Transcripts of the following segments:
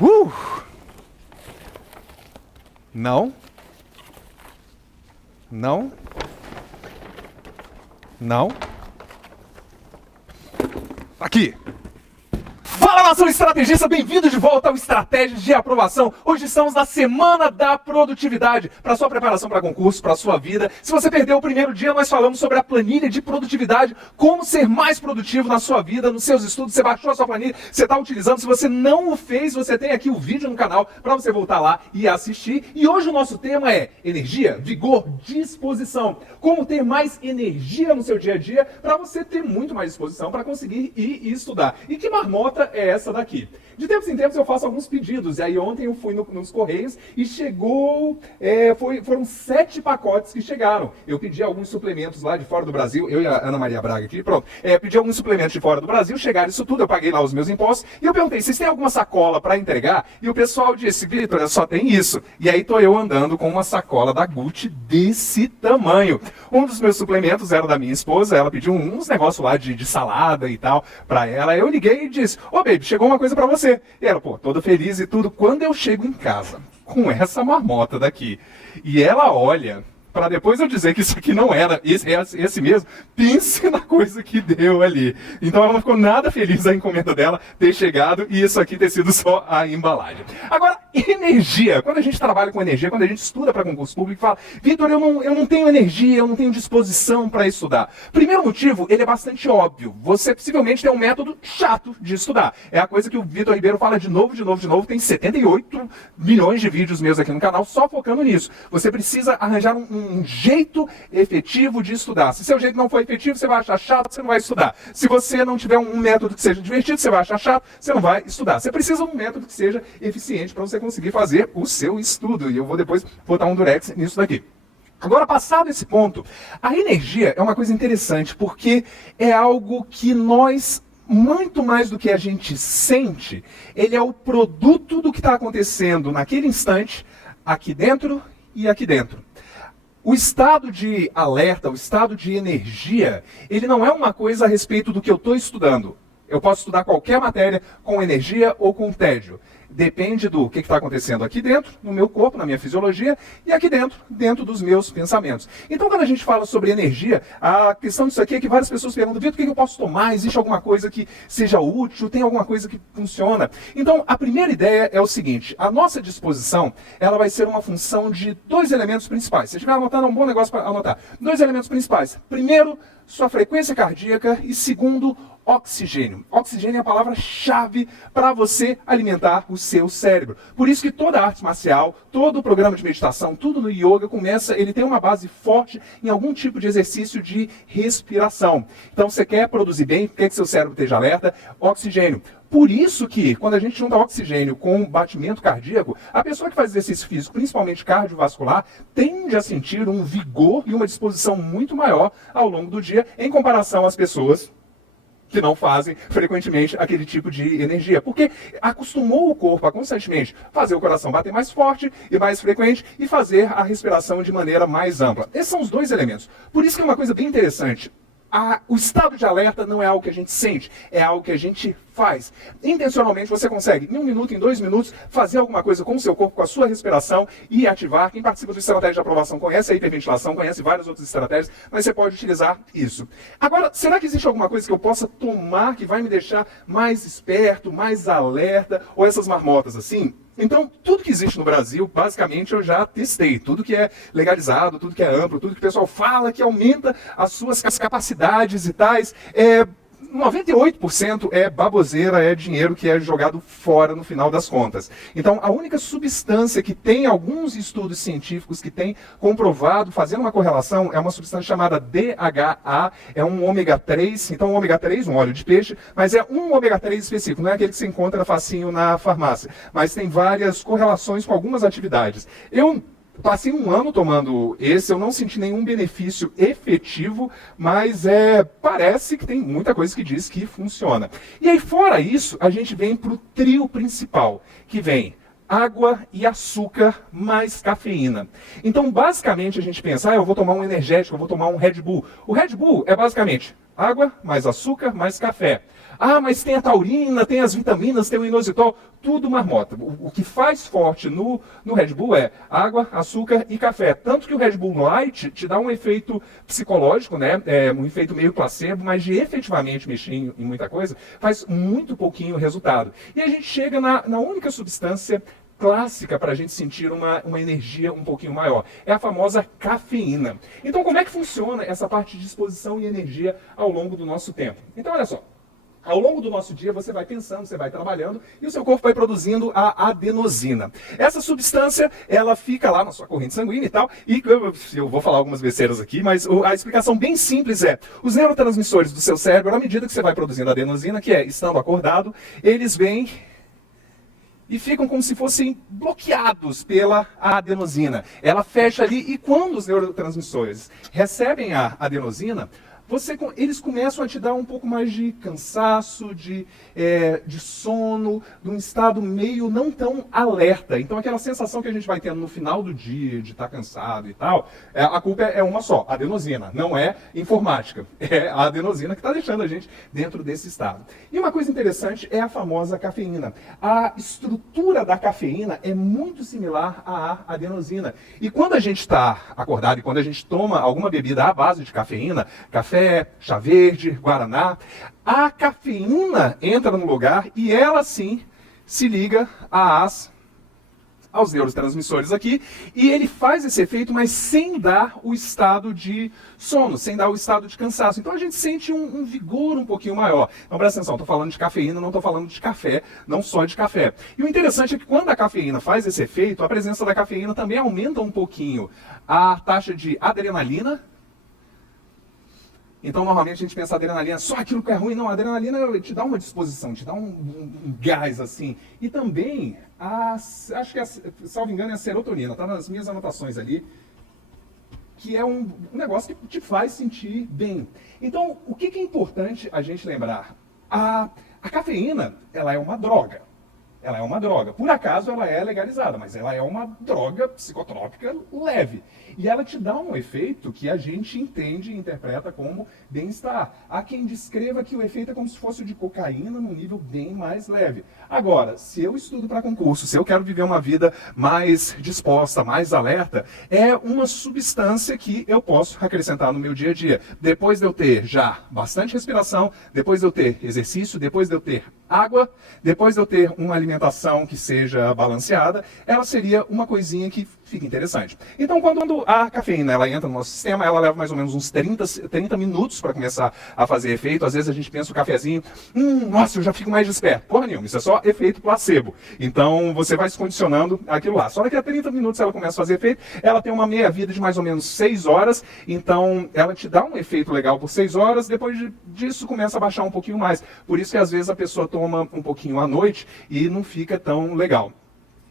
Uh! Não. Não. Não. Aqui. Fala, nação estrategista, bem-vindo de volta ao Estratégias de Aprovação. Hoje estamos na Semana da Produtividade, para sua preparação para concurso, para sua vida. Se você perdeu o primeiro dia, nós falamos sobre a planilha de produtividade, como ser mais produtivo na sua vida, nos seus estudos. Você baixou a sua planilha, você está utilizando. Se você não o fez, você tem aqui o vídeo no canal para você voltar lá e assistir. E hoje o nosso tema é energia, vigor, disposição. Como ter mais energia no seu dia a dia para você ter muito mais disposição para conseguir ir e estudar. E que marmota é essa daqui? De tempos em tempos eu faço alguns pedidos, e aí ontem eu fui nos Correios e chegou, foram 7 pacotes que chegaram. Eu pedi alguns suplementos lá de fora do Brasil, eu e a Ana Maria Braga aqui, pronto, pedi alguns suplementos de fora do Brasil, chegaram isso tudo, eu paguei lá os meus impostos, e eu perguntei, vocês têm alguma sacola para entregar? E o pessoal disse, Vitor, só tem isso. E aí tô eu andando com uma sacola da Gucci desse tamanho. Um dos meus suplementos era da minha esposa, ela pediu uns negócios lá de salada e tal para ela. Eu liguei e disse, ô baby, chegou uma coisa para você. E ela, toda feliz e tudo. Quando eu chego em casa com essa marmota daqui, e ela olha, para depois eu dizer que isso aqui não era esse mesmo, pense na coisa que deu ali. Então ela não ficou nada feliz a encomenda dela ter chegado e isso aqui ter sido só a embalagem. Agora, energia. Quando a gente trabalha com energia, quando a gente estuda para concurso público, fala, Vitor, eu não tenho energia, eu não tenho disposição para estudar. Primeiro motivo, ele é bastante óbvio. Você possivelmente tem um método chato de estudar. É a coisa que o Vitor Ribeiro fala de novo. Tem 78 milhões de vídeos meus aqui no canal só focando nisso. Você precisa arranjar um jeito efetivo de estudar. Se seu jeito não for efetivo, você vai achar chato, você não vai estudar. Se você não tiver um método que seja divertido, você vai achar chato, você não vai estudar. Você precisa de um método que seja eficiente para você conseguir fazer o seu estudo. E eu vou depois botar um durex nisso daqui. Agora, passado esse ponto, a energia é uma coisa interessante, porque é algo que nós, muito mais do que a gente sente, ele é o produto do que está acontecendo naquele instante, aqui dentro e aqui dentro. O estado de alerta, o estado de energia, ele não é uma coisa a respeito do que eu estou estudando. Eu posso estudar qualquer matéria com energia ou com tédio. Depende do que está acontecendo aqui dentro, no meu corpo, na minha fisiologia, e aqui dentro dos meus pensamentos. Então, quando a gente fala sobre energia, a questão disso aqui é que várias pessoas perguntam, Vitor, o que eu posso tomar? Existe alguma coisa que seja útil? Tem alguma coisa que funciona? Então, a primeira ideia é o seguinte, a nossa disposição, ela vai ser uma função de 2 elementos principais. Se você estiver anotando, é um bom negócio para anotar. 2 elementos principais. Primeiro, sua frequência cardíaca e segundo, oxigênio. Oxigênio é a palavra-chave para você alimentar o seu cérebro. Por isso que toda arte marcial, todo programa de meditação, tudo no yoga ele tem uma base forte em algum tipo de exercício de respiração. Então você quer produzir bem, quer que seu cérebro esteja alerta, oxigênio. Por isso que, quando a gente junta oxigênio com batimento cardíaco, a pessoa que faz exercício físico, principalmente cardiovascular, tende a sentir um vigor e uma disposição muito maior ao longo do dia, em comparação às pessoas que não fazem frequentemente aquele tipo de energia. Porque acostumou o corpo a constantemente fazer o coração bater mais forte e mais frequente e fazer a respiração de maneira mais ampla. Esses são os 2 elementos. Por isso que é uma coisa bem interessante. O estado de alerta não é algo que a gente sente, é algo que a gente faz. Intencionalmente você consegue, em 1 minuto, em 2 minutos, fazer alguma coisa com o seu corpo, com a sua respiração e ativar. Quem participa do estratégia de aprovação conhece a hiperventilação, conhece várias outras estratégias, mas você pode utilizar isso. Agora, será que existe alguma coisa que eu possa tomar que vai me deixar mais esperto, mais alerta, ou essas marmotas assim? Então, tudo que existe no Brasil, basicamente, eu já testei. Tudo que é legalizado, tudo que é amplo, tudo que o pessoal fala que aumenta as suas capacidades e tais, 98% é baboseira, é dinheiro que é jogado fora no final das contas. Então, a única substância que tem alguns estudos científicos que tem comprovado, fazendo uma correlação, é uma substância chamada DHA, é um ômega 3, então ômega 3, um óleo de peixe, mas é um ômega 3 específico, não é aquele que se encontra facinho na farmácia, mas tem várias correlações com algumas atividades. Eu passei 1 ano tomando esse, eu não senti nenhum benefício efetivo, mas parece que tem muita coisa que diz que funciona. E aí, fora isso, a gente vem para o trio principal, que vem água e açúcar mais cafeína. Então, basicamente, a gente pensa, eu vou tomar um energético, eu vou tomar um Red Bull. O Red Bull é basicamente água mais açúcar mais café. Ah, mas tem a taurina, tem as vitaminas, tem o inositol, tudo marmota. O que faz forte no Red Bull é água, açúcar e café. Tanto que o Red Bull Light te dá um efeito psicológico, né? Um efeito meio placebo, mas de efetivamente mexer em muita coisa, faz muito pouquinho resultado. E a gente chega na única substância clássica para a gente sentir uma energia um pouquinho maior. É a famosa cafeína. Então, como é que funciona essa parte de disposição e energia ao longo do nosso tempo? Então, olha só. Ao longo do nosso dia, você vai pensando, você vai trabalhando e o seu corpo vai produzindo a adenosina. Essa substância, ela fica lá na sua corrente sanguínea e tal, e eu vou falar algumas besteiras aqui, mas a explicação bem simples é, os neurotransmissores do seu cérebro, à medida que você vai produzindo a adenosina, que é estando acordado, eles vêm e ficam como se fossem bloqueados pela adenosina. Ela fecha ali e quando os neurotransmissores recebem a adenosina, eles começam a te dar um pouco mais de cansaço, de sono, de um estado meio não tão alerta. Então aquela sensação que a gente vai tendo no final do dia, de estar cansado e tal, a culpa é uma só, a adenosina, não é informática. É a adenosina que está deixando a gente dentro desse estado. E uma coisa interessante é a famosa cafeína. A estrutura da cafeína é muito similar à adenosina. E quando a gente está acordado e quando a gente toma alguma bebida à base de cafeína, café, chá verde, guaraná, a cafeína entra no lugar e ela sim se liga aos neurotransmissores aqui e ele faz esse efeito, mas sem dar o estado de sono, sem dar o estado de cansaço. Então a gente sente um vigor um pouquinho maior. Então presta atenção, estou falando de cafeína, não estou falando de café, não só de café. E o interessante é que quando a cafeína faz esse efeito, a presença da cafeína também aumenta um pouquinho a taxa de adrenalina. Então, normalmente, a gente pensa adrenalina só aquilo que é ruim. Não, a adrenalina te dá uma disposição, te dá um gás, assim. E também, acho que, salvo engano, é a serotonina. Está nas minhas anotações ali. Que é um negócio que te faz sentir bem. Então, o que é importante a gente lembrar? A cafeína, ela é uma droga. Ela é uma droga. Por acaso ela é legalizada, mas ela é uma droga psicotrópica leve. E ela te dá um efeito que a gente entende e interpreta como bem-estar. Há quem descreva que o efeito é como se fosse o de cocaína num nível bem mais leve. Agora, se eu estudo para concurso, se eu quero viver uma vida mais disposta, mais alerta, é uma substância que eu posso acrescentar no meu dia a dia. Depois de eu ter já bastante respiração, depois de eu ter exercício, depois de eu ter água, depois de eu ter uma alimentação que seja balanceada, ela seria uma coisinha que fica interessante. Então, quando a cafeína ela entra no nosso sistema, ela leva mais ou menos uns 30 minutos para começar a fazer efeito. Às vezes a gente pensa o cafezinho, nossa, eu já fico mais desperto. Porra nenhuma, isso é só efeito placebo. Então, você vai se condicionando aquilo lá. Só daqui a 30 minutos ela começa a fazer efeito. Ela tem uma meia-vida de mais ou menos 6 horas. Então, ela te dá um efeito legal por 6 horas. Depois disso, começa a baixar um pouquinho mais. Por isso que às vezes a pessoa toma um pouquinho à noite e não fica tão legal.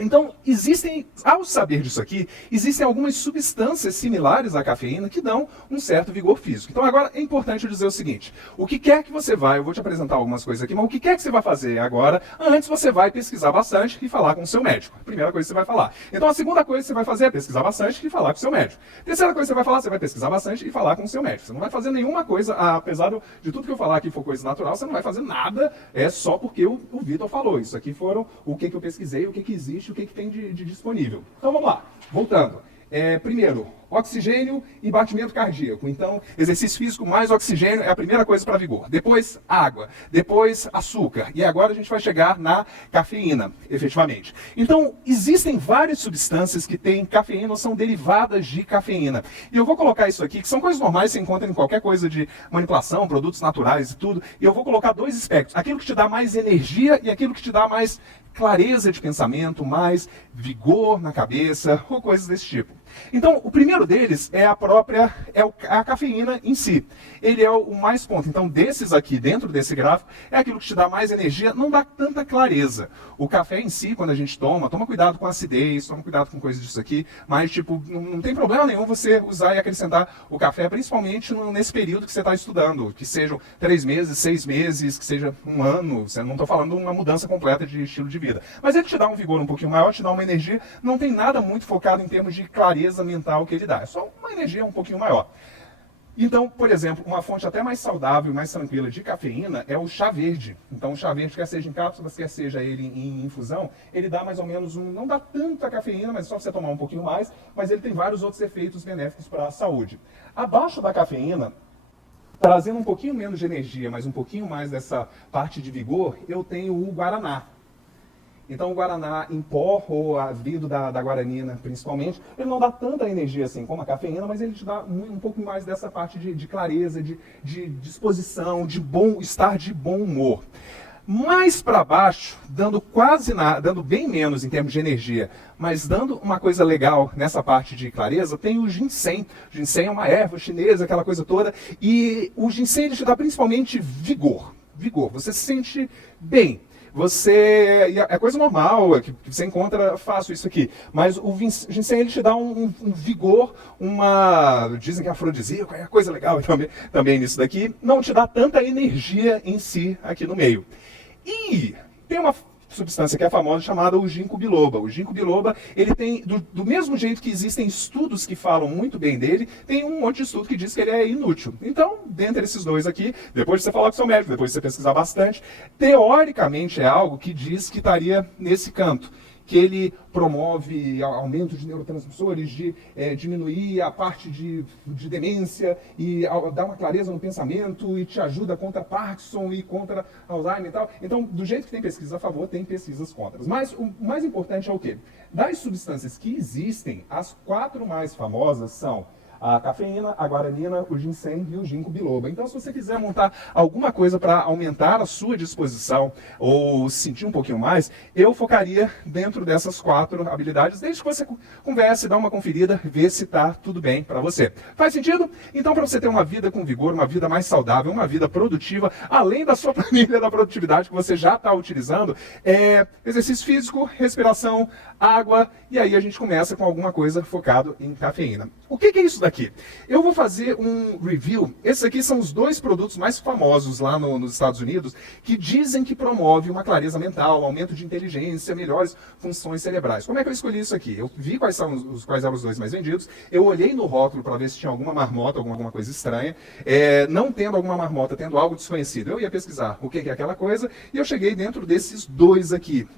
Então, ao saber disso aqui, existem algumas substâncias similares à cafeína que dão um certo vigor físico. Então, agora é importante eu dizer o seguinte, o que quer que você eu vou te apresentar algumas coisas aqui, mas o que quer que você vai fazer agora, antes você vai pesquisar bastante e falar com o seu médico. A primeira coisa que você vai falar. Então, a segunda coisa que você vai fazer é pesquisar bastante e falar com o seu médico. A terceira coisa que você vai falar, você vai pesquisar bastante e falar com o seu médico. Você não vai fazer nenhuma coisa, apesar de tudo que eu falar aqui for coisa natural, você não vai fazer nada, só porque o Vitor falou. Isso aqui foram o que eu pesquisei, o que existe, o que tem de disponível. Então vamos lá, voltando. Primeiro, oxigênio e batimento cardíaco. Então, exercício físico mais oxigênio é a primeira coisa para vigor. Depois, água. Depois, açúcar. E agora a gente vai chegar na cafeína, efetivamente. Então, existem várias substâncias que têm cafeína ou são derivadas de cafeína. E eu vou colocar isso aqui, que são coisas normais que você encontra em qualquer coisa de manipulação, produtos naturais e tudo. E eu vou colocar dois aspectos. Aquilo que te dá mais energia e aquilo que te dá mais clareza de pensamento, mais vigor na cabeça, ou coisas desse tipo. Então, o primeiro deles é a cafeína em si. Ele é o mais ponto. Então, desses aqui, dentro desse gráfico, é aquilo que te dá mais energia, não dá tanta clareza. O café em si, quando a gente toma cuidado com a acidez, toma cuidado com coisas disso aqui, mas, tipo, não tem problema nenhum você usar e acrescentar o café, principalmente nesse período que você está estudando, que sejam 3 meses, 6 meses, que seja um ano, eu não estou falando uma mudança completa de estilo de vida. Mas ele te dá um vigor um pouquinho maior, te dá uma energia, não tem nada muito focado em termos de clareza mental que ele dá. É só uma energia um pouquinho maior. Então, por exemplo, uma fonte até mais saudável e mais tranquila de cafeína é o chá verde. Então, o chá verde, quer seja em cápsulas, quer seja ele em infusão, ele dá mais ou menos não dá tanta cafeína, mas é só você tomar um pouquinho mais, mas ele tem vários outros efeitos benéficos para a saúde. Abaixo da cafeína, trazendo um pouquinho menos de energia, mas um pouquinho mais dessa parte de vigor, eu tenho o guaraná. Então o guaraná em pó, ou vindo da guaranina principalmente, ele não dá tanta energia assim como a cafeína, mas ele te dá um pouco mais dessa parte de clareza, de disposição, estar de bom humor. Mais para baixo, dando quase nada, dando bem menos em termos de energia, mas dando uma coisa legal nessa parte de clareza, tem o ginseng. O ginseng é uma erva chinesa, aquela coisa toda, e o ginseng ele te dá principalmente vigor. Vigor, você se sente bem. É coisa normal, que você encontra fácil isso aqui. Mas o ginseng ele te dá um vigor, dizem que é afrodisíaco, é coisa legal também nisso daqui. Não te dá tanta energia em si aqui no meio. E tem uma substância que é famosa chamada o ginkgo biloba. O ginkgo biloba, ele tem, do mesmo jeito que existem estudos que falam muito bem dele, tem um monte de estudo que diz que ele é inútil. Então, dentre esses dois aqui, depois de você falar com o seu médico, depois de você pesquisar bastante, teoricamente é algo que diz que estaria nesse canto, que ele promove aumento de neurotransmissores, de diminuir a parte de demência e dá uma clareza no pensamento e te ajuda contra Parkinson e contra Alzheimer e tal. Então, do jeito que tem pesquisas a favor, tem pesquisas contra. Mas o mais importante é o quê? Das substâncias que existem, as 4 mais famosas são a cafeína, a guaranina, o ginseng e o ginkgo biloba. Então, se você quiser montar alguma coisa para aumentar a sua disposição ou sentir um pouquinho mais, eu focaria dentro dessas 4 habilidades, desde que você converse, dá uma conferida, vê se está tudo bem para você. Faz sentido? Então, para você ter uma vida com vigor, uma vida mais saudável, uma vida produtiva, além da sua planilha da produtividade que você já está utilizando, exercício físico, respiração, água, e aí a gente começa com alguma coisa focado em cafeína. O que é isso daqui? Eu vou fazer um review. Esses aqui são os 2 produtos mais famosos lá nos Estados Unidos que dizem que promove uma clareza mental, aumento de inteligência, melhores funções cerebrais. Como é que eu escolhi isso aqui? Eu vi quais eram os 2 mais vendidos, eu olhei no rótulo para ver se tinha alguma marmota, alguma coisa estranha. Não tendo alguma marmota, tendo algo desconhecido, eu ia pesquisar o que é aquela coisa e eu cheguei dentro desses 2 aqui.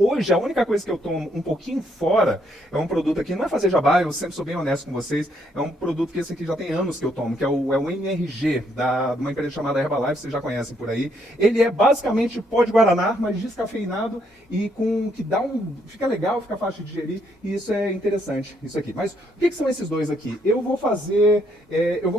Hoje, a única coisa que eu tomo um pouquinho fora é um produto aqui, não é fazer jabá, eu sempre sou bem honesto com vocês, é um produto que esse aqui já tem anos que eu tomo, que é o NRG, de uma empresa chamada Herbalife, vocês já conhecem por aí. Ele é basicamente pó de guaraná, mas descafeinado e fica legal, fica fácil de digerir e isso é interessante, isso aqui. Mas o que são esses 2 aqui? Eu vou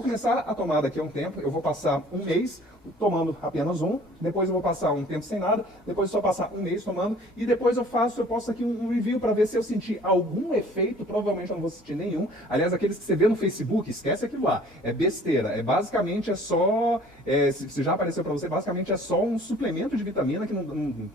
começar a tomar daqui a um tempo, eu vou passar um mês tomando apenas depois eu vou passar um tempo sem nada, depois só passar um mês tomando, e depois eu posto aqui um review para ver se eu senti algum efeito, provavelmente eu não vou sentir nenhum. Aliás, aqueles que você vê no Facebook, esquece aquilo lá, é besteira, basicamente só, se já apareceu para você, basicamente é só um suplemento de vitamina que não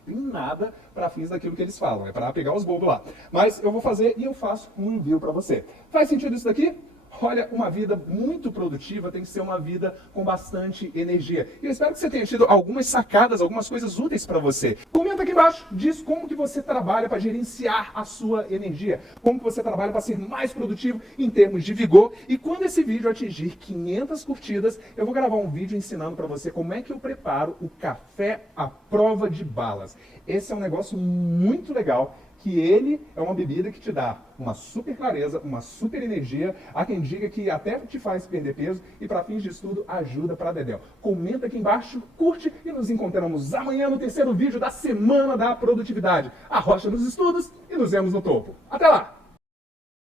tem nada para fins daquilo que eles falam, é para pegar os bobos lá. Mas eu vou fazer e eu faço um review para você. Faz sentido isso daqui? Olha, uma vida muito produtiva tem que ser uma vida com bastante energia. E eu espero que você tenha tido algumas sacadas, algumas coisas úteis para você. Comenta aqui embaixo, diz como que você trabalha para gerenciar a sua energia, como que você trabalha para ser mais produtivo em termos de vigor. E quando esse vídeo atingir 500 curtidas, eu vou gravar um vídeo ensinando para você como é que eu preparo o café à prova de balas. Esse é um negócio muito legal, que ele é uma bebida que te dá uma super clareza, uma super energia. Há quem diga que até te faz perder peso e para fins de estudo ajuda para dedéu. Comenta aqui embaixo, curte e nos encontramos amanhã no 3º vídeo da Semana da Produtividade. Arrocha nos estudos e nos vemos no topo. Até lá!